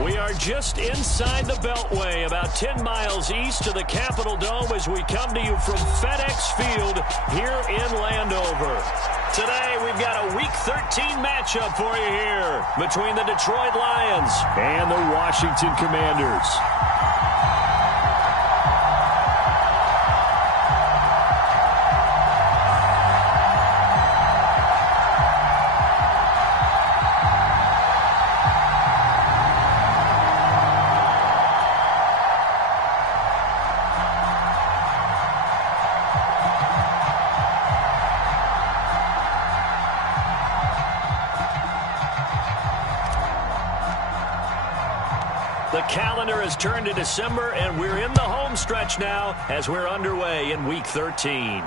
We are just inside the Beltway, about 10 miles east of the Capitol Dome as we come to you from FedEx Field here in Landover. Today, we've got a Week 13 matchup for you here between the Detroit Lions and the Washington Commanders. The calendar has turned to December, and we're in the home stretch now as we're underway in Week 13.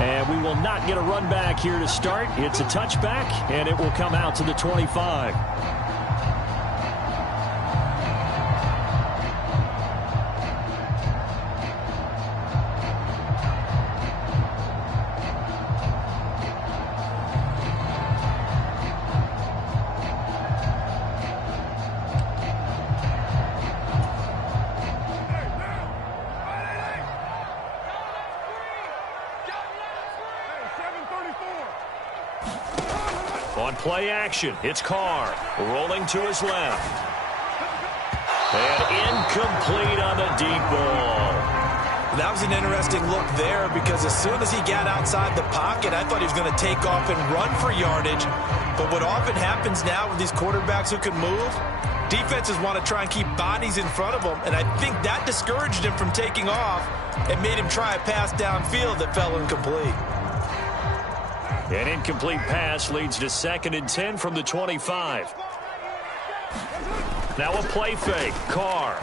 And we will not get a run back here to start. It's a touchback, and it will come out to the 25. On play action, it's Carr rolling to his left. And incomplete on the deep ball. That was an interesting look there because as soon as he got outside the pocket, I thought he was going to take off and run for yardage. But what often happens now with these quarterbacks who can move, defenses want to try and keep bodies in front of them. And I think that discouraged him from taking off and made him try a pass downfield that fell incomplete. An incomplete pass leads to 2nd and 10 from the 25. Now a play fake. Carr.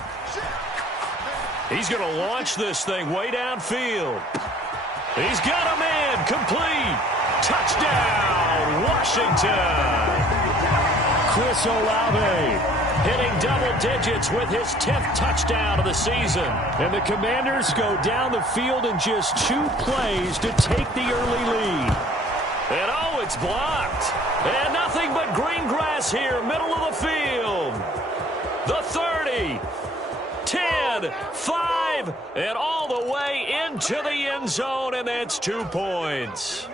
He's going to launch this thing way downfield. He's got a man. Complete. Touchdown, Washington. Chris Olave hitting double digits with his 10th touchdown of the season. And the Commanders go down the field in just 2 plays to take the early lead. And oh, it's blocked. And nothing but green grass here, middle of the field. The 30, 10, 5, and all the way into the end zone, and that's 2 points.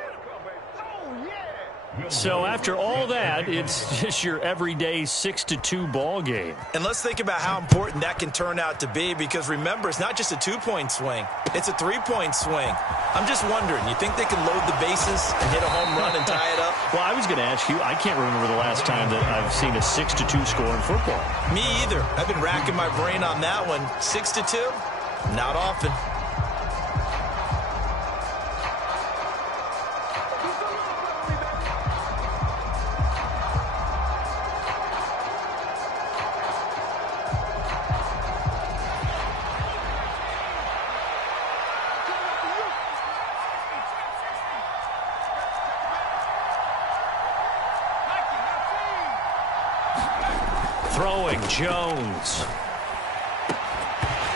So after all that, it's just your everyday 6-2 ball game. And let's think about how important that can turn out to be, because remember, it's not just a 2-point swing. It's a 3-point swing. I'm just wondering, you think they can load the bases and hit a home run and tie it up? Well, I was going to ask you, I can't remember the last time that I've seen a 6-2 score in football. Me either. I've been racking my brain on that one. 6-2? Not often. Throwing Jones.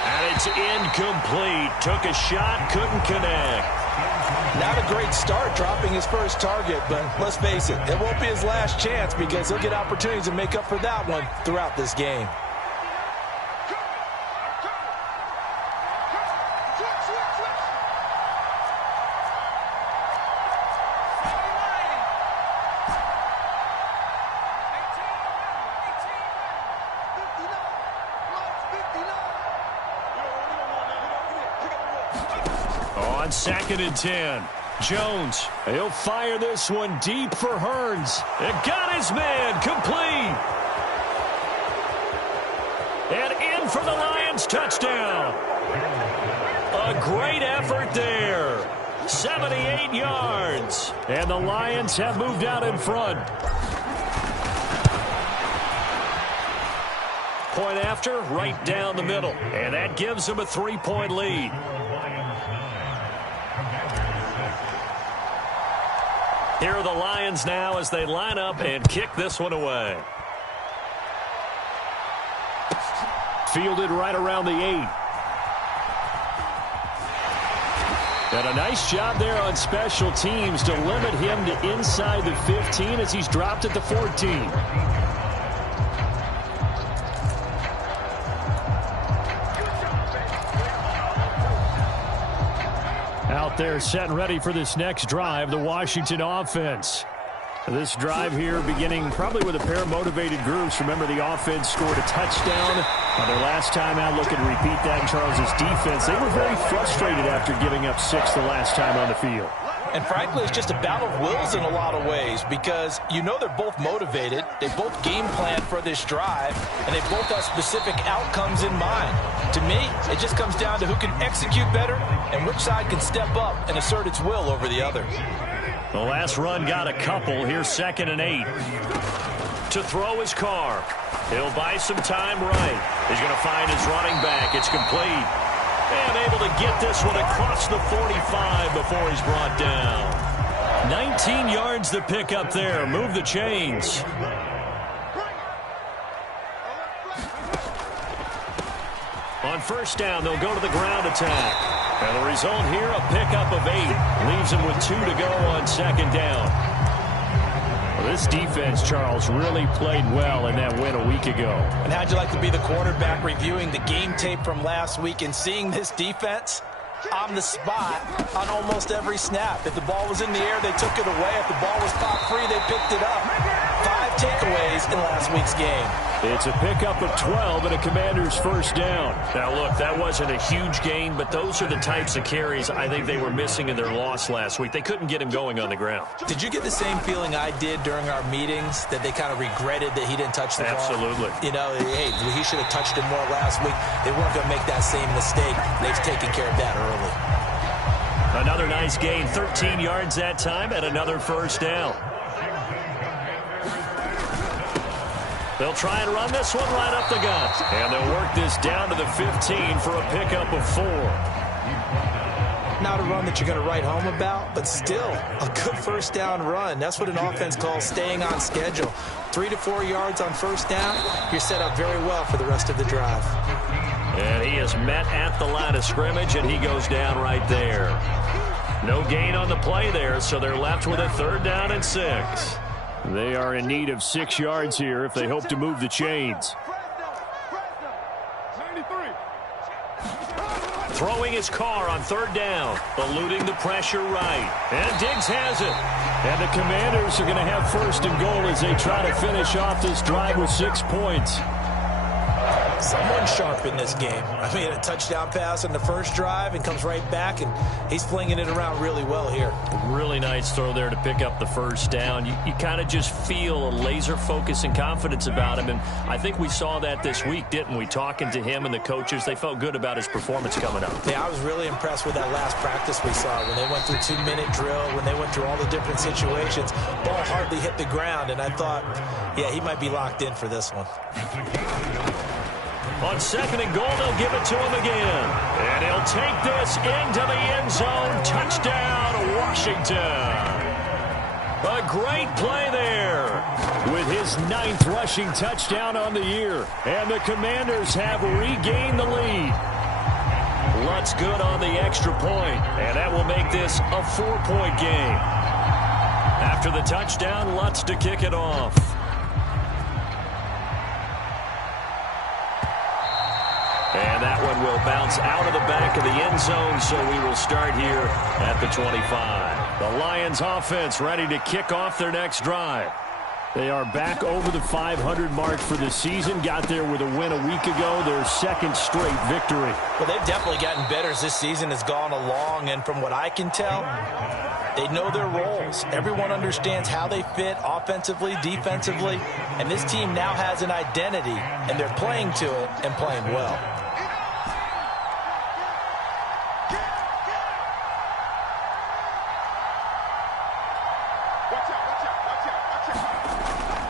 And it's incomplete. Took a shot, couldn't connect. Not a great start dropping his first target, but let's face it, it won't be his last chance because he'll get opportunities to make up for that one throughout this game. On 2nd and 10, Jones, he'll fire this one deep for Hearns. It got his man, complete. And in for the Lions touchdown. A great effort there. 78 yards. And the Lions have moved out in front. Point after, right down the middle. And that gives them a 3-point lead. Here are the Lions now as they line up and kick this one away. Fielded right around the 8. And a nice job there on special teams to limit him to inside the 15 as he's dropped at the 14. there set and ready for this next drive, the Washington offense. This drive here beginning probably with a pair of motivated groups. Remember, the offense scored a touchdown on their last time out. Looking to repeat that in Charles's defense. They were very frustrated after giving up 6 the last time on the field. And frankly, it's just a battle of wills in a lot of ways because you know they're both motivated. They both game plan for this drive, and they both have specific outcomes in mind. To me, it just comes down to who can execute better and which side can step up and assert its will over the other. The last run got a couple. Here's 2nd and 8. To throw his car. He'll buy some time right. He's going to find his running back. It's complete. And able to get this one across the 45 before he's brought down. 19 yards to pick up there. Move the chains. On first down, they'll go to the ground attack. And the result here, a pickup of 8. Leaves them with 2 to go on 2nd down. Well, this defense, Charles, really played well in that win a week ago. And how'd you like to be the quarterback reviewing the game tape from last week and seeing this defense on the spot on almost every snap? If the ball was in the air, they took it away. If the ball was popped free, they picked it up. 5 takeaways in last week's game. It's a pickup of 12 and a Commander's first down. Now, look, that wasn't a huge gain, but those are the types of carries I think they were missing in their loss last week. They couldn't get him going on the ground. Did you get the same feeling I did during our meetings, that they kind of regretted that he didn't touch the ball? Absolutely. You know, hey, he should have touched it more last week. They weren't going to make that same mistake. They've taken care of that early. Another nice gain, 13 yards that time, and another first down. They'll try and run this one right up the gut. And they'll work this down to the 15 for a pickup of 4. Not a run that you're going to write home about, but still a good first down run. That's what an offense calls staying on schedule. 3 to 4 yards on first down, you're set up very well for the rest of the drive. And he is met at the line of scrimmage, and he goes down right there. No gain on the play there, so they're left with a 3rd down and 6. They are in need of 6 yards here if they hope to move the chains. Throwing his car on 3rd down, eluding the pressure right. And Diggs has it. And the Commanders are going to have 1st and goal as they try to finish off this drive with 6 points. Someone sharp in this game. I mean, a touchdown pass on the first drive and comes right back, and he's flinging it around really well here. Really nice throw there to pick up the first down. You kind of just feel a laser focus and confidence about him, and I think we saw that this week, didn't we? Talking to him and the coaches, they felt good about his performance coming up. Yeah, I was really impressed with that last practice we saw when they went through 2-minute drill, when they went through all the different situations. Ball hardly hit the ground, and I thought, yeah, he might be locked in for this one. On 2nd and goal, they'll give it to him again. And he'll take this into the end zone. Touchdown, Washington. A great play there with his 9th rushing touchdown on the year. And the Commanders have regained the lead. Lutz good on the extra point, and that will make this a 4-point game. After the touchdown, Lutz to kick it off. And that one will bounce out of the back of the end zone, so we will start here at the 25. The Lions offense ready to kick off their next drive. They are back over the 500 mark for the season. Got there with a win a week ago, their 2nd straight victory. Well, they've definitely gotten better as this season has gone along, and from what I can tell, they know their roles. Everyone understands how they fit offensively, defensively, and this team now has an identity, and they're playing to it and playing well.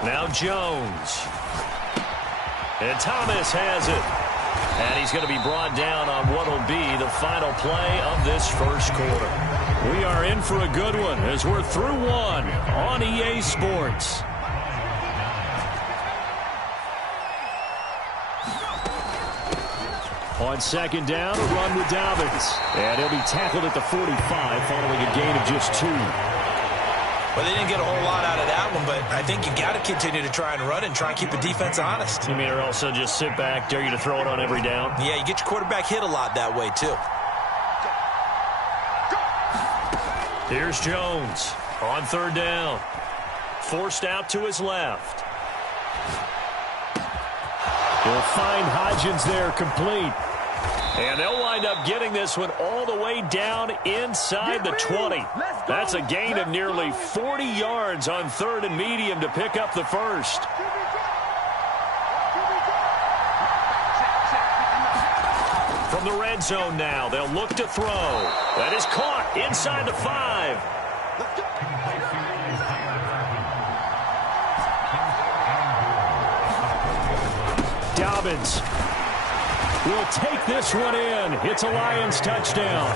Now Jones. And Thomas has it. And he's going to be brought down on what will be the final play of this first quarter. We are in for a good one as we're through one on EA Sports. On 2nd down, a run with Dobbins. And he'll be tackled at the 45 following a gain of just 2. Well, they didn't get a whole lot out of that one, but I think you got to continue to try and run and try and keep the defense honest. You mean, or also just sit back, dare you to throw it on every down? Yeah, you get your quarterback hit a lot that way, too. Here's Jones on third down. Forced out to his left. He'll find Hodgins there, complete. And they'll wind up getting this one all the way down inside the 20. That's a gain of nearly 40 yards on third and medium to pick up the first. From the red zone now, they'll look to throw. That is caught inside the 5. Dobbins will take this one in. It's a Lions touchdown.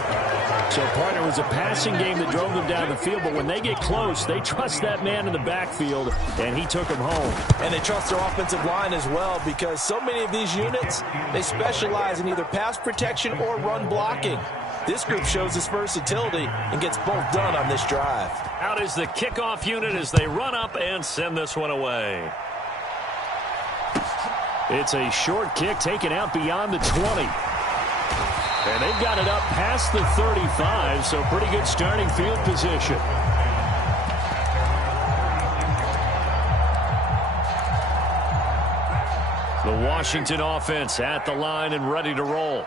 So, partner, it was a passing game that drove them down the field, but when they get close, they trust that man in the backfield, and he took them home. And they trust their offensive line as well, because so many of these units, they specialize in either pass protection or run blocking. This group shows its versatility and gets both done on this drive. Out is the kickoff unit as they run up and send this one away. It's a short kick taken out beyond the 20. And they've got it up past the 35, so pretty good starting field position. The Washington offense at the line and ready to roll.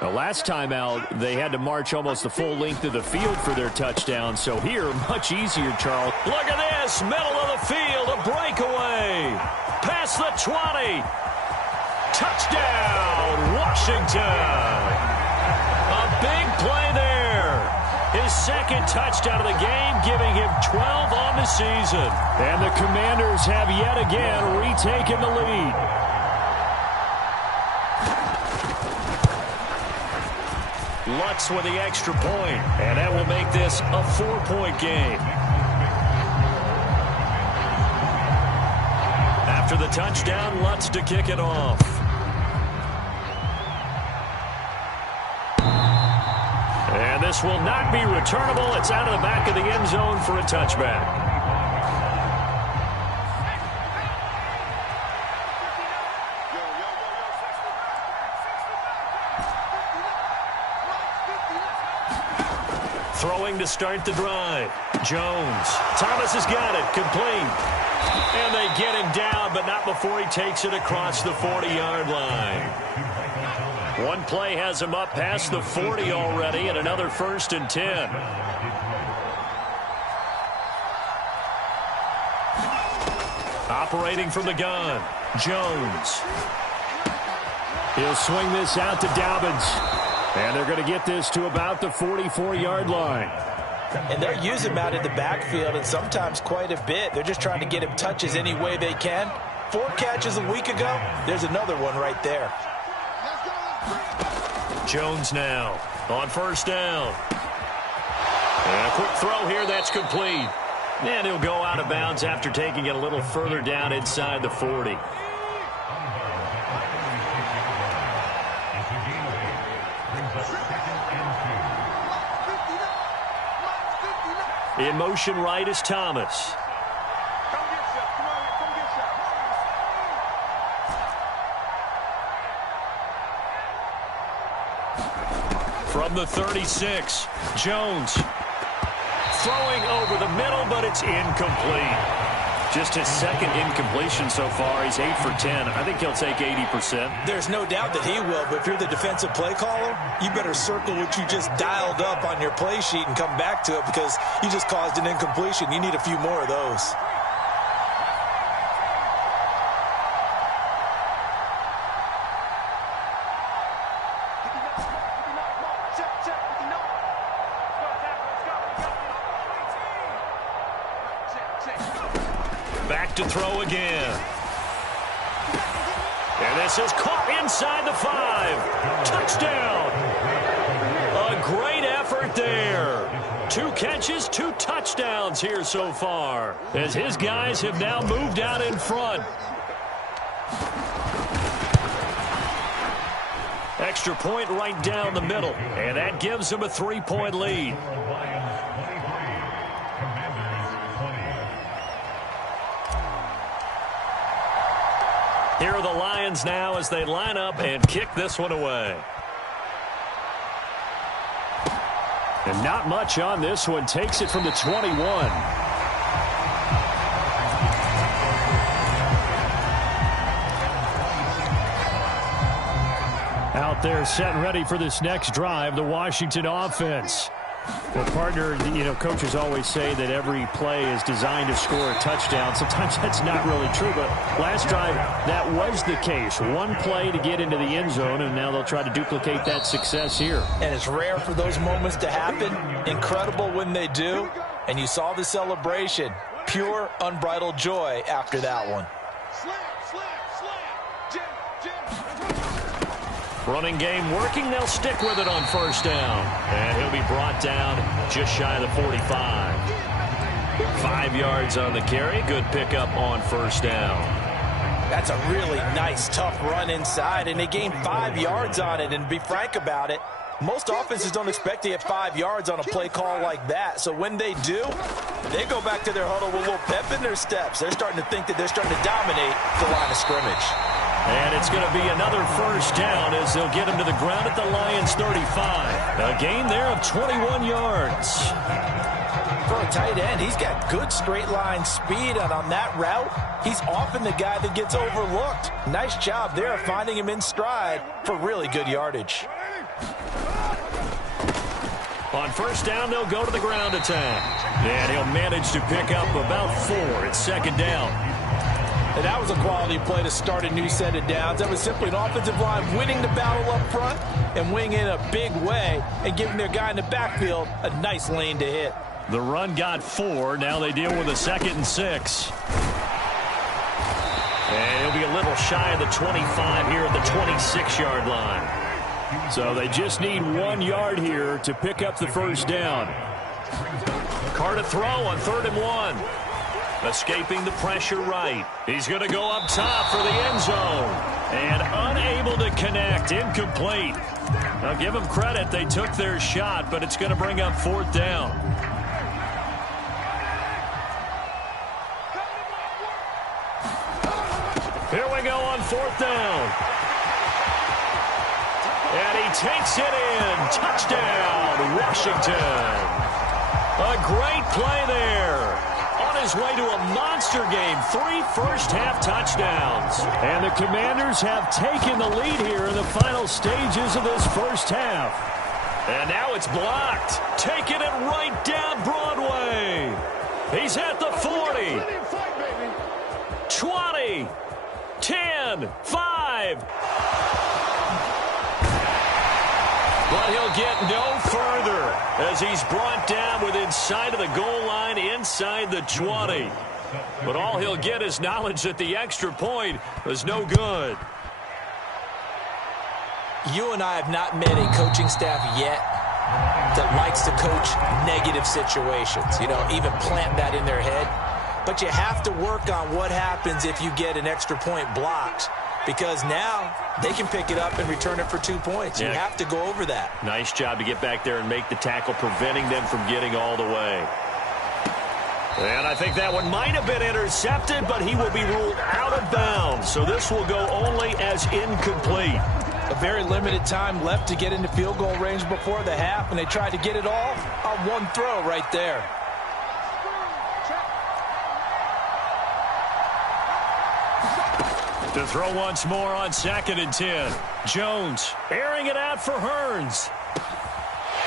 The last time out, they had to march almost the full length of the field for their touchdown. So here, much easier, Charles. Look at this, middle of the field, a breakaway. Past the 20. Touchdown, Washington. A big play there. His second touchdown of the game, giving him 12 on the season. And the Commanders have yet again retaken the lead. Lutz with the extra point, and that will make this a 4-point game. After the touchdown, Lutz to kick it off. And this will not be returnable. It's out of the back of the end zone for a touchback. Throwing to start the drive. Jones. Thomas has got it. Complete. And they get him down, but not before he takes it across the 40-yard line. One play has him up past the 40 already, and another 1st and 10. Operating from the gun, Jones. He'll swing this out to Dobbins. And they're going to get this to about the 44-yard line. And they're using him out in the backfield, and sometimes quite a bit. They're just trying to get him touches any way they can. 4 catches a week ago. There's another one right there. Jones now on 1st down. And a quick throw here, that's complete. And he'll go out of bounds after taking it a little further down inside the 40. In motion right is Thomas. From the 36, Jones throwing over the middle, but it's incomplete. Just his second incompletion so far. He's 8 for 10. I think he'll take 80%. There's no doubt that he will, but if you're the defensive play caller, you better circle what you just dialed up on your play sheet and come back to it, because you just caused an incompletion. You need a few more of those. Back to throw again. And this is caught inside the 5. Touchdown. A great effort there. 2 catches, 2 touchdowns here so far, as his guys have now moved out in front. Extra point right down the middle, and that gives him a 3-point lead. Here are the Lions now as they line up and kick this one away. And not much on this one. Takes it from the 21. Out there set and ready for this next drive, the Washington offense. Well, partner, coaches always say that every play is designed to score a touchdown. Sometimes that's not really true, but last drive, that was the case. One play to get into the end zone, and now they'll try to duplicate that success here. And it's rare for those moments to happen. Incredible when they do. And you saw the celebration. Pure, unbridled joy after that one. Running game working. They'll stick with it on first down. And he'll be brought down just shy of the 45. 5 yards on the carry. Good pickup on first down. That's a really nice, tough run inside, and they gained 5 yards on it. And to be frank about it, most offenses don't expect to get 5 yards on a play call like that. So when they do, they go back to their huddle with a little pep in their steps. They're starting to think that they're starting to dominate the line of scrimmage. And it's going to be another first down as they'll get him to the ground at the Lions' 35. A gain there of 21 yards. For a tight end, he's got good straight line speed, and on that route, he's often the guy that gets overlooked. Nice job there finding him in stride for really good yardage. On first down, they'll go to the ground attack. And he'll manage to pick up about 4 at second down. And that was a quality play to start a new set of downs. That was simply an offensive line winning the battle up front and winning in a big way and giving their guy in the backfield a nice lane to hit. The run got 4. Now they deal with a 2nd and 6. And he'll be a little shy of the 25 here at the 26-yard line. So they just need 1 yard here to pick up the first down. Carr to throw on 3rd and 1. Escaping the pressure right. He's going to go up top for the end zone. And unable to connect. Incomplete. Now give them credit. They took their shot, but it's going to bring up 4th down. Here we go on 4th down. And he takes it in. Touchdown, Washington. A great play there. On his way to a monster game. 3 first-half touchdowns. And the Commanders have taken the lead here in the final stages of this first half. And now it's blocked. Taking it right down Broadway. He's at the 40. 20. 10. 5. But he'll get no further as he's brought down within sight of the goal line inside the 20. But all he'll get is knowledge that the extra point was no good. You and I have not met a coaching staff yet that likes to coach negative situations. Even plant that in their head. But you have to work on what happens if you get an extra point blocked. Because now they can pick it up and return it for 2 points. You have to go over that. Nice job to get back there and make the tackle, preventing them from getting all the way. And I think that one might have been intercepted, but he will be ruled out of bounds. So this will go only as incomplete. A very limited time left to get into field goal range before the half, and they tried to get it all on one throw right there. To throw once more on 2nd and 10. Jones airing it out for Hearns.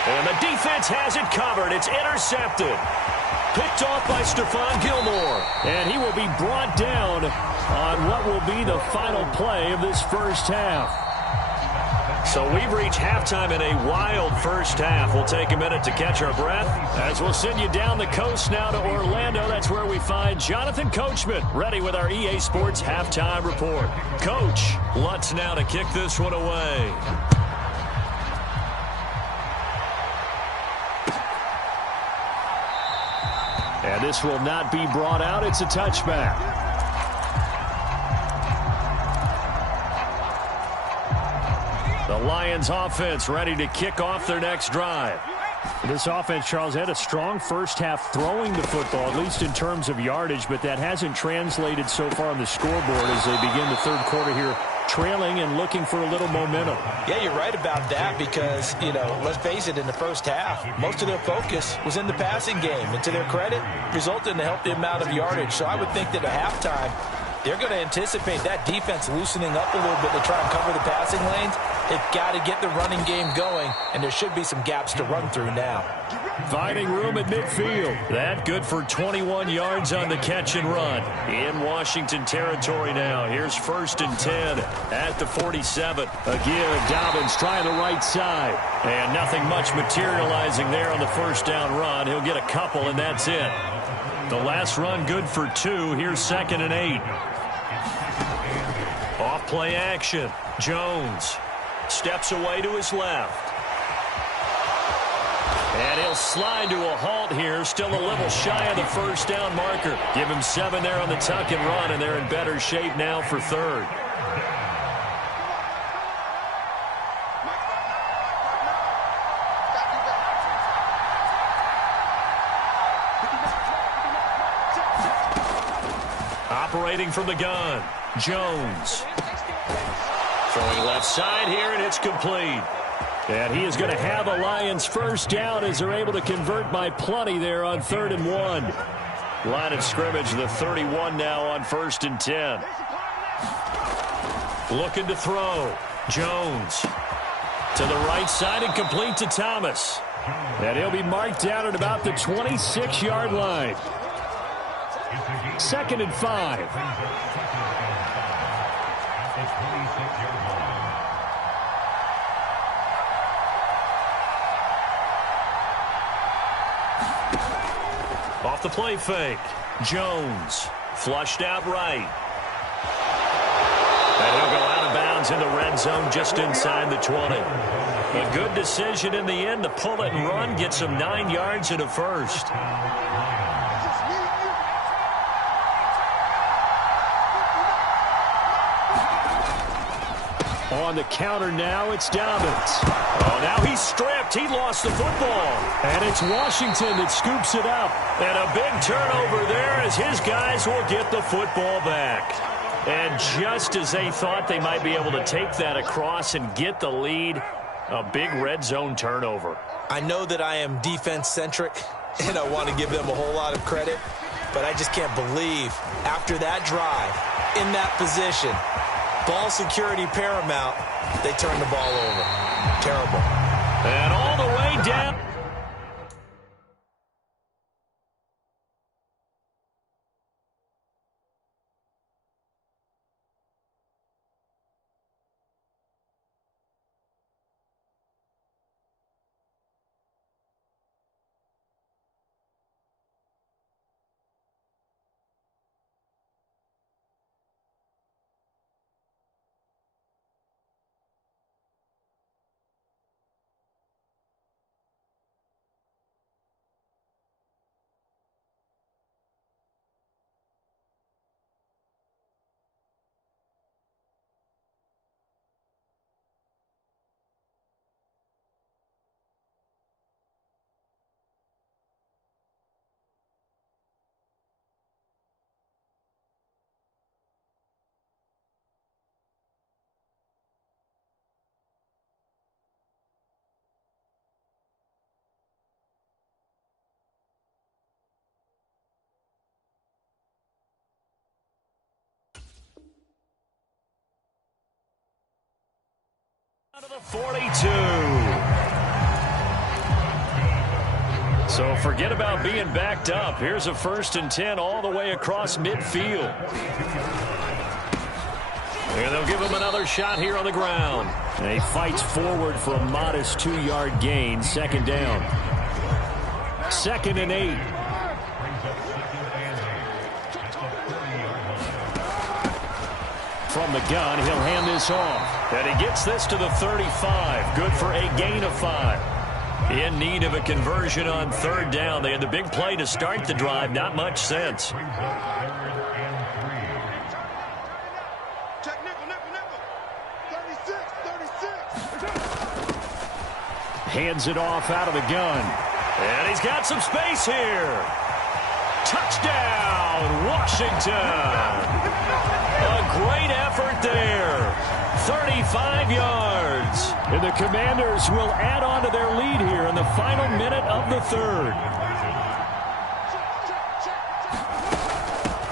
And the defense has it covered. It's intercepted. Picked off by Stephon Gilmore. And he will be brought down on what will be the final play of this first half. So we've reached halftime in a wild first half. We'll take a minute to catch our breath as we'll send you down the coast now to Orlando. That's where we find Jonathan Coachman ready with our EA Sports Halftime Report. Coach, Lutz now to kick this one away. And this will not be brought out. It's a touchback. The Lions offense ready to kick off their next drive. This offense, Charles, had a strong first half throwing the football, at least in terms of yardage, but that hasn't translated so far on the scoreboard as they begin the third quarter here trailing and looking for a little momentum. Yeah, you're right about that because, let's face it, in the first half, most of their focus was in the passing game. And to their credit, resulted in a healthy amount of yardage. So I would think that at halftime, they're going to anticipate that defense loosening up a little bit to try and cover the passing lanes. They've got to get the running game going, and there should be some gaps to run through now. Finding room at midfield. That good for 21 yards on the catch and run. In Washington territory now. Here's 1st and 10 at the 47. Again, Dobbins trying the right side. And nothing much materializing there on the first down run. He'll get a couple, and that's it. The last run good for 2. Here's 2nd and 8. Off play action. Jones steps away to his left. And he'll slide to a halt here. Still a little shy of the first down marker. Give him 7 there on the tuck and run, and they're in better shape now for 3rd. Operating from the gun, Jones. Throwing left side here, and it's complete. And he is going to have a Lions first down as they're able to convert by plenty there on 3rd and 1. Line of scrimmage, the 31 now on 1st and 10. Looking to throw. Jones to the right side and complete to Thomas. And he'll be marked down at about the 26-yard line. 2nd and 5. Off the play fake. Jones flushed out right. And he'll go out of bounds in the red zone just inside the 20. A good decision in the end to pull it and run, get some 9 yards and a first. On the counter now, it's Dobbins. Oh, now he's stripped. He lost the football. And it's Washington that scoops it up. And a big turnover there as his guys will get the football back. And just as they thought they might be able to take that across and get the lead, a big red zone turnover. I know that I am defense-centric, and I want to give them a whole lot of credit, but I just can't believe after that drive, in that position, ball security paramount, they turn the ball over. Terrible. And all the way down. To the 42. So forget about being backed up. Here's a 1st and 10 all the way across midfield. And they'll give him another shot here on the ground. And he fights forward for a modest 2-yard gain. 2nd down. 2nd and 8. From the gun, he'll hand this off. And he gets this to the 35. Good for a gain of 5. In need of a conversion on 3rd down. They had the big play to start the drive. Not much sense. Hands it off out of the gun. And he's got some space here. Touchdown, Washington. Washington. A great effort there. 35 yards. And the Commanders will add on to their lead here in the final minute of the third.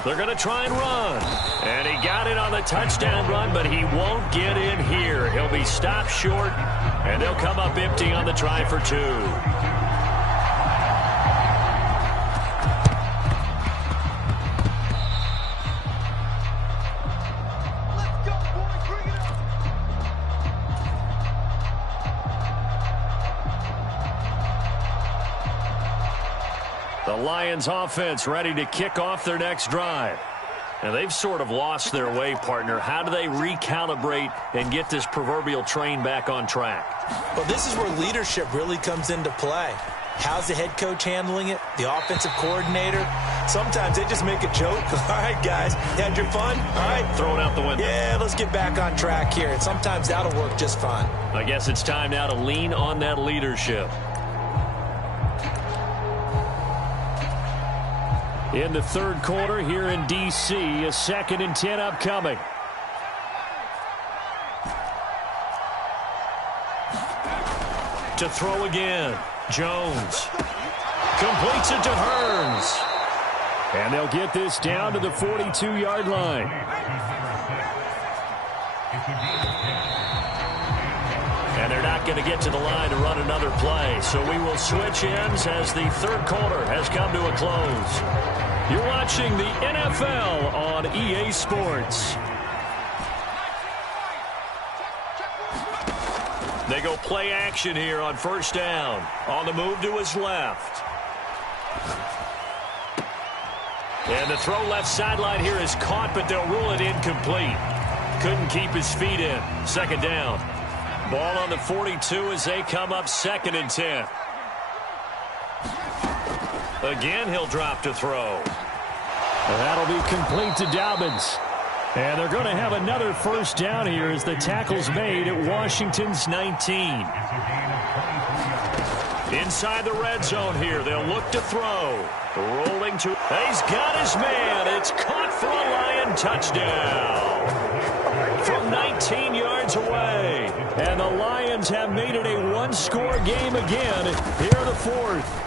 They're going to try and run. And he got it on the touchdown run, but he won't get in here. He'll be stopped short, and they'll come up empty on the try for two. The Lions offense ready to kick off their next drive. Now, they've sort of lost their way, partner. How do they recalibrate and get this proverbial train back on track? Well, this is where leadership really comes into play. How's the head coach handling it? The offensive coordinator? Sometimes they just make a joke. All right, guys, you had your fun? All right. Throw it out the window. Yeah, let's get back on track here. And sometimes that'll work just fine. I guess it's time now to lean on that leadership. In the third quarter here in D.C., a 2nd and 10 upcoming. To throw again. Jones. Completes it to Hearns. And they'll get this down to the 42-yard line. And they're not going to get to the line to run another play. So we will switch ends as the third quarter has come to a close. You're watching the NFL on EA Sports. They go play action here on first down. On the move to his left. And the throw left sideline here is caught, but they'll rule it incomplete. Couldn't keep his feet in. Second down. Ball on the 42 as they come up 2nd and 10. Again, he'll drop to throw. That'll be complete to Dobbins. And they're going to have another first down here as the tackle's made at Washington's 19. Inside the red zone here. They'll look to throw. Rolling to... He's got his man. It's caught for a Lion touchdown. From 19 yards away. And the Lions have made it a one-score game again here in the fourth.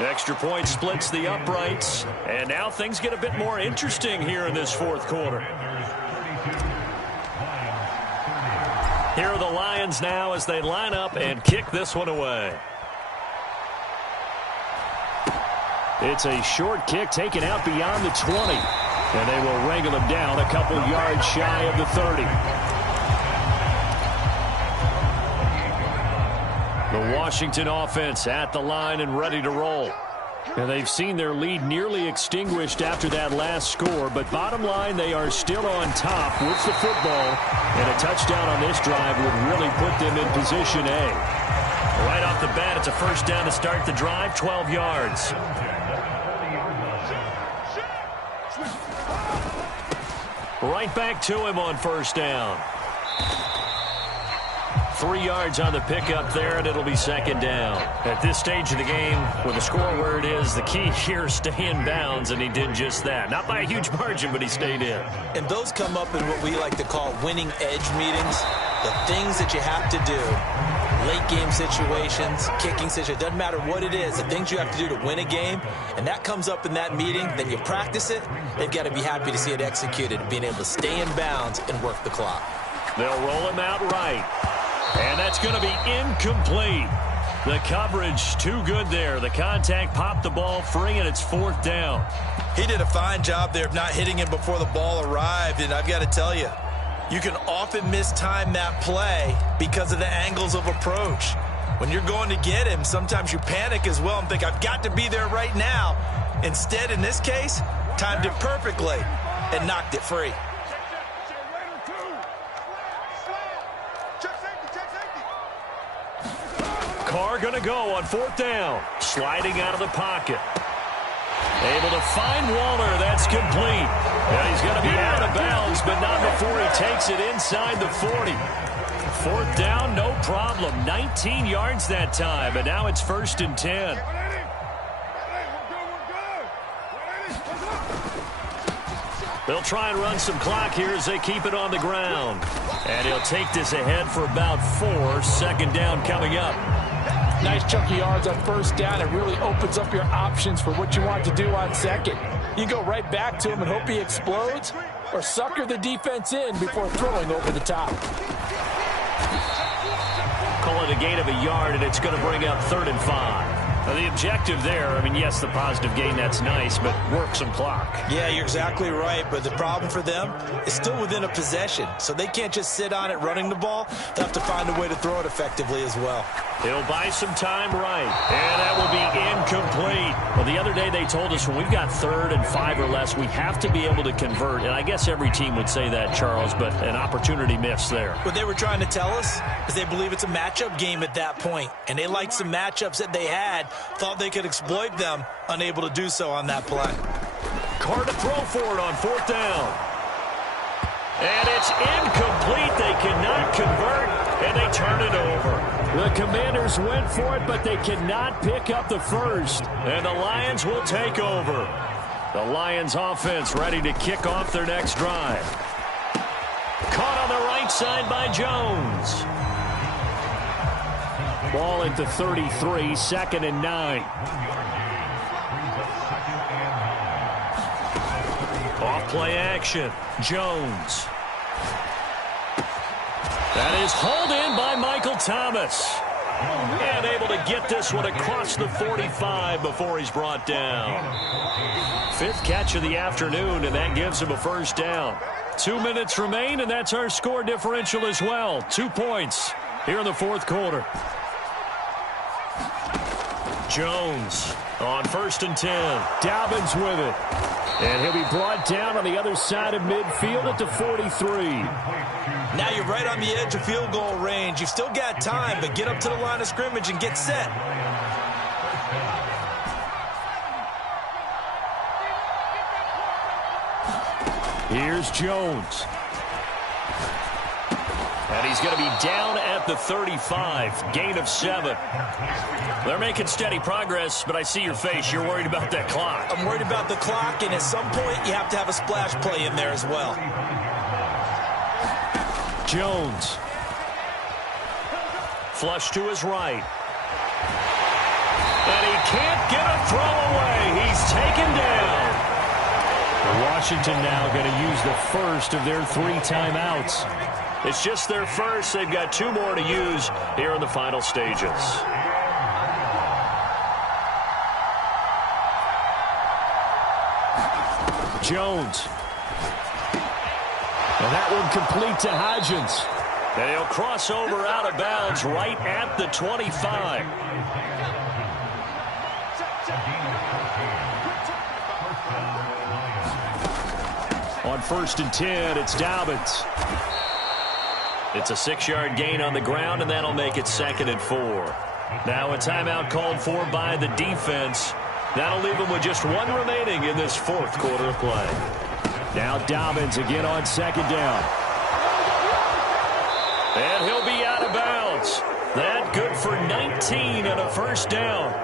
Extra point splits the uprights. And now things get a bit more interesting here in this fourth quarter. Here are the Lions now as they line up and kick this one away. It's a short kick taken out beyond the 20. And they will wrangle him down a couple yards shy of the 30. The Washington offense at the line and ready to roll. And they've seen their lead nearly extinguished after that last score. But bottom line, they are still on top with the football. And a touchdown on this drive would really put them in position A. Right off the bat, it's a first down to start the drive, 12 yards. Right back to him on first down. 3 yards on the pickup there, and it'll be second down. At this stage of the game, with the score where it is, the key here is stay in bounds, and he did just that. Not by a huge margin, but he stayed in. And those come up in what we like to call winning edge meetings. The things that you have to do. Late game situations, kicking situations, doesn't matter what it is, the things you have to do to win a game, and that comes up in that meeting, then you practice it, they've got to be happy to see it executed, being able to stay in bounds and work the clock. They'll roll him out right. And that's going to be incomplete. The coverage too good there. The contact popped the ball free, and it's fourth down. He did a fine job there of not hitting him before the ball arrived, and I've got to tell you, you can often mistime that play because of the angles of approach. When you're going to get him, sometimes you panic as well and think, I've got to be there right now. Instead, in this case, timed it perfectly and knocked it free. Carr going to go on fourth down. Sliding out of the pocket. Able to find Waller. That's complete. And he's going to be out of bounds, but not before he takes it inside the 40. Fourth down, no problem. 19 yards that time, and now it's 1st and 10. They'll try and run some clock here as they keep it on the ground. And he'll take this ahead for about 4. Second down coming up. Nice chunky yards on first down. It really opens up your options for what you want to do on second. You go right back to him and hope he explodes, or sucker the defense in before throwing over the top. Call it a gain of a yard, and it's going to bring up 3rd and 5. Now, the objective there, I mean, yes, the positive gain, that's nice, but work some clock. Yeah, you're exactly right, but the problem for them is still within a possession, so they can't just sit on it running the ball. They'll have to find a way to throw it effectively as well. He'll buy some time right, and that will be incomplete. Well, the other day they told us when we've got 3rd and 5 or less, we have to be able to convert, and I guess every team would say that, Charles, but an opportunity missed there. What they were trying to tell us is they believe it's a matchup game at that point, and they liked some matchups that they had, thought they could exploit them, unable to do so on that play. Carr to throw for it on 4th down. And it's incomplete. They cannot convert, and they turn it over. The Commanders went for it, but they cannot pick up the first. And the Lions will take over. The Lions offense ready to kick off their next drive. Caught on the right side by Jones. Ball at the 33, 2nd and 9. Off play action. Jones. That is hauled in by Michael Thomas. And able to get this one across the 45 before he's brought down. 5th catch of the afternoon, and that gives him a first down. 2 minutes remain, and that's our score differential as well. 2 points here in the 4th quarter. Jones on 1st and 10. Dobbins with it. And he'll be brought down on the other side of midfield at the 43. Now you're right on the edge of field goal range. You've still got time, but get up to the line of scrimmage and get set. Here's Jones. And he's going to be down at the 35. Gain of 7. They're making steady progress, but I see your face. You're worried about that clock. I'm worried about the clock, and at some point you have to have a splash play in there as well. Jones. Flush to his right. And he can't get a throw away. He's taken down. Washington now going to use the first of their 3 timeouts. It's just their first. They've got 2 more to use here in the final stages. Jones. And that one complete to Hodgins. And he'll cross over out of bounds right at the 25. On 1st and 10, it's Dobbins. It's a 6-yard gain on the ground, and that'll make it 2nd and 4. Now a timeout called for by the defense. That'll leave them with just 1 remaining in this 4th quarter of play. Now Dobbins again on 2nd down. And he'll be out of bounds. That good for 19 and a first down.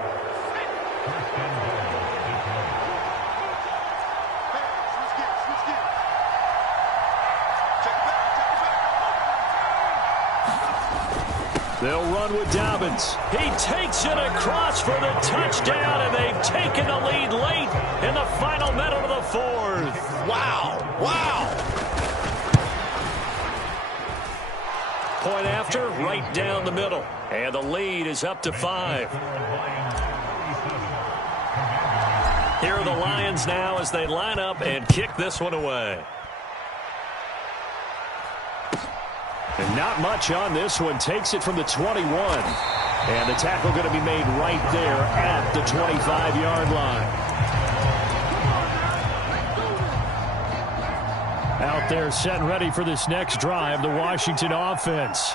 They'll run with Dobbins. He takes it across for the touchdown, and they've taken the lead late in the final minute of the 4th. Wow. Wow. Point after, right down the middle. And the lead is up to 5. Here are the Lions now as they line up and kick this one away. And not much on this one. Takes it from the 21. And the tackle going to be made right there at the 25-yard line. Out there set and ready for this next drive, the Washington offense.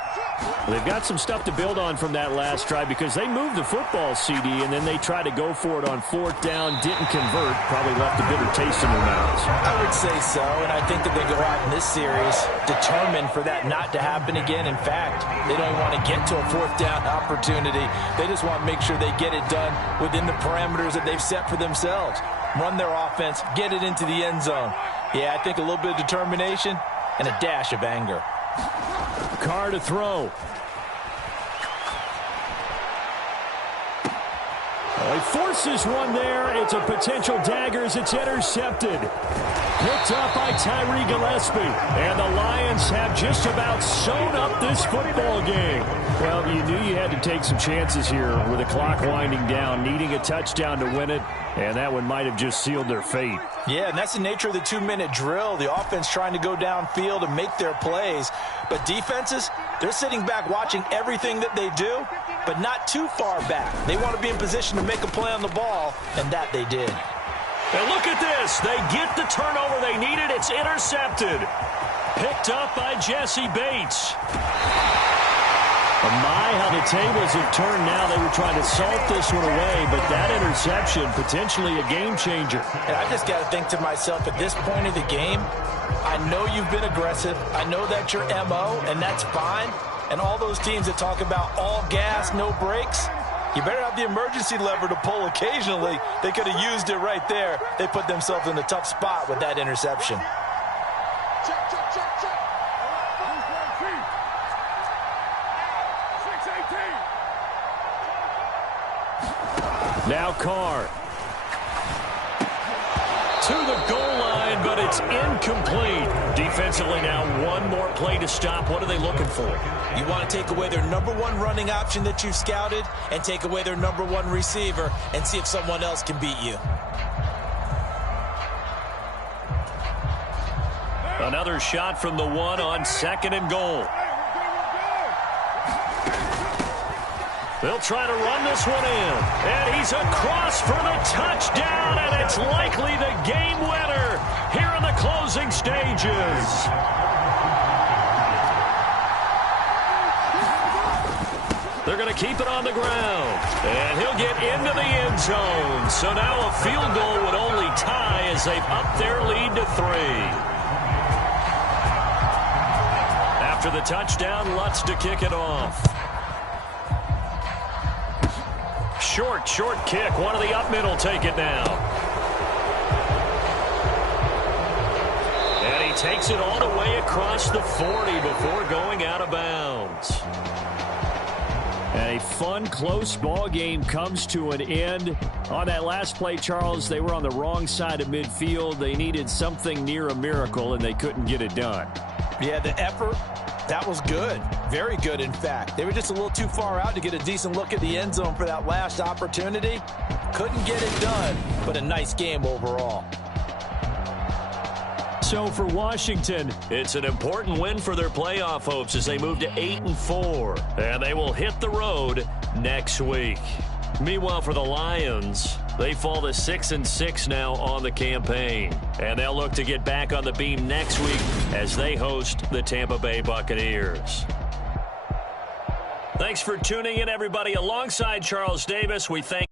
They've got some stuff to build on from that last drive because they moved the football, CD, and then they tried to go for it on 4th down, didn't convert, probably left a bitter taste in their mouths. I would say so, and I think that they go out in this series determined for that not to happen again. In fact, they don't want to get to a 4th down opportunity. They just want to make sure they get it done within the parameters that they've set for themselves. Run their offense, get it into the end zone. Yeah, I think a little bit of determination and a dash of anger. Carr to throw. He forces one there. It's a potential dagger as it's intercepted. Picked up by Tyree Gillespie. And the Lions have just about sewn up this football game. Well, you knew you had to take some chances here with the clock winding down, needing a touchdown to win it, and that one might have just sealed their fate. Yeah, and that's the nature of the 2-minute drill. The offense trying to go downfield and make their plays. But defenses, they're sitting back watching everything that they do, but not too far back. They want to be in position to make a play on the ball, and that they did. And look at this. They get the turnover they needed. It's intercepted. Picked up by Jesse Bates. My, how the tables have turned now. They were trying to salt this one away, but that interception, potentially a game changer. And I just got to think to myself, at this point of the game, I know you've been aggressive. I know that's your MO, and that's fine. And all those teams that talk about all gas, no brakes, you better have the emergency lever to pull occasionally. They could have used it right there. They put themselves in a tough spot with that interception. Now Carr. To the goal line, but it's incomplete. Defensively now, one more play to stop. What are they looking for? You want to take away their #1 running option that you've scouted and take away their #1 receiver and see if someone else can beat you. Another shot from the one on 2nd and goal. They'll try to run this one in. And he's across for the touchdown, and it's likely the game winner here in the closing stages. They're going to keep it on the ground. And he'll get into the end zone. So now a field goal would only tie as they've upped their lead to 3. After the touchdown, Lutz to kick it off. Short kick. One of the up middle take it now. And he takes it all the way across the 40 before going out of bounds. And a fun, close ball game comes to an end. On that last play, Charles, they were on the wrong side of midfield. They needed something near a miracle, and they couldn't get it done. Yeah, the effort, that was good. Very good, in fact. They were just a little too far out to get a decent look at the end zone for that last opportunity. Couldn't get it done, but a nice game overall. So for Washington, it's an important win for their playoff hopes as they move to 8-4. And they will hit the road next week. Meanwhile, for the Lions, they fall to 6-6 now on the campaign. And they'll look to get back on the beam next week as they host the Tampa Bay Buccaneers. Thanks for tuning in, everybody. Alongside Charles Davis, we thank